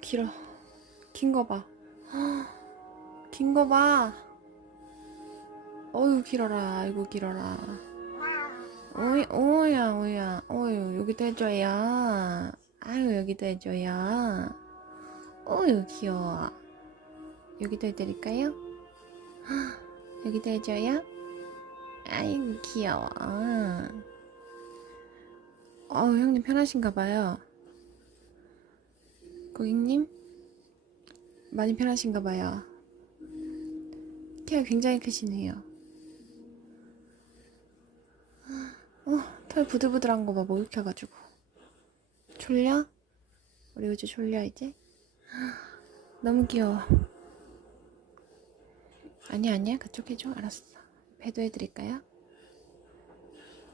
길어. 긴 거 봐. 긴 거 봐. 어유, 길어라. 아이고, 길어라. 오이, 오야, 오야. 어유, 여기도 해줘요. 아유, 여기도 해줘요. 어유, 귀여워. 여기도 해드릴까요? 여기도 해줘요? 아이고, 귀여워. 어우, 형님 편하신가 봐요. 고객님? 많이 편하신가 봐요. 키가 굉장히 크시네요. 어, 털 부들부들한 거 봐, 목욕해가지고. 졸려? 우리 우주 졸려, 이제? 너무 귀여워. 아니야, 아니야. 그쪽 해줘. 알았어. 배도 해드릴까요?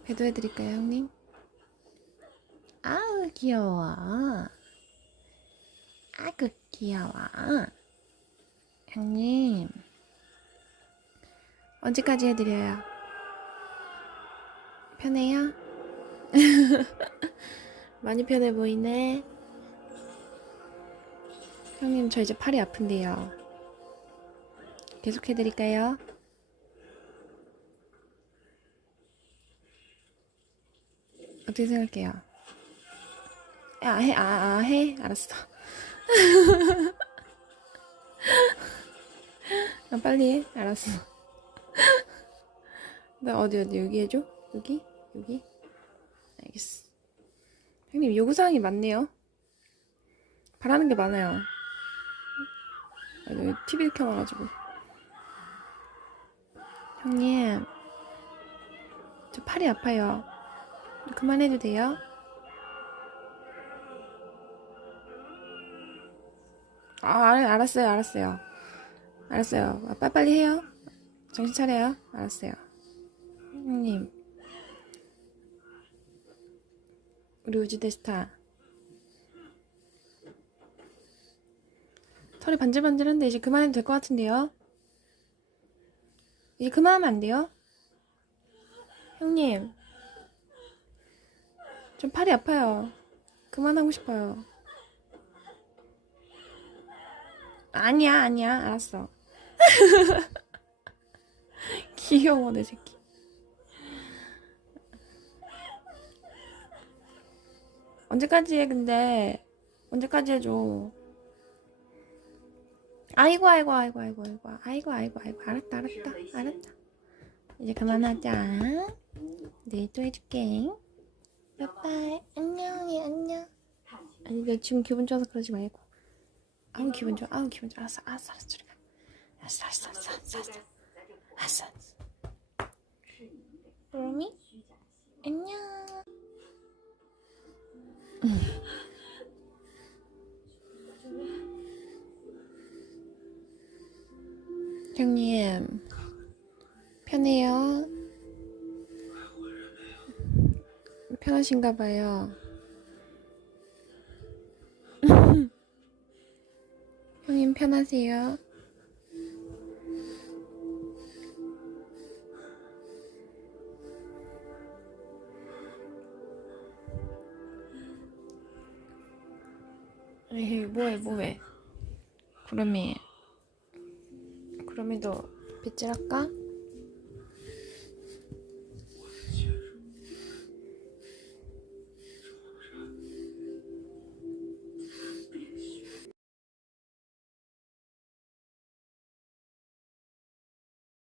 배도 해드릴까요, 형님? 아우, 귀여워. 아그, 귀여워. 형님. 언제까지 해드려요? 편해요? 많이 편해 보이네. 형님, 저 이제 팔이 아픈데요. 계속 해드릴까요? 어떻게 생각해요? 아, 해, 아, 아, 해? 알았어. 아, 빨리 해. 알았어. 나 어디, 어디, 여기 해줘? 여기? 여기? 알겠어. 형님, 요구사항이 많네요. 바라는 게 많아요. 아, 여기 TV를 켜놔가지고. 형님, 저 팔이 아파요. 그만해도 돼요? 아, 알- 알았어요, 알았어요. 알았어요. 아, 빨리빨리 해요. 정신 차려요. 알았어요. 형님. 우리 우주대스타. 털이 반질반질한데 이제 그만해도 될 것 같은데요? 이제 그만하면 안 돼요? 형님. 좀 팔이 아파요. 그만하고 싶어요. 아니야, 아니야. 알았어. 귀여워, 내 새끼. 언제까지 해, 근데? 언제까지 해줘? 아이고, 아이고, 아이고, 아이고, 아이고, 아이고, 아이고, 아이고, 알았다, 알았다, 알았다. 이제 그만하자. 내일 또 해줄게. 빠빠이. 안녕히, 안녕. 아니, 나 지금 기분 좋아서 그러지 말고. 아우, 기분 좋아, 아우, 기분 좋아. 알았어, 알았어, 알았어, 저리 가. 알았어, 알았어, 알았어, 알았어, 알았어. 알았어, 알았어. 로미? 안녕. 형님, 편해요? 편하신가 봐요. 편하세요? 에이, 뭐해, 뭐해. 구름이. 구름이도 빗질할까?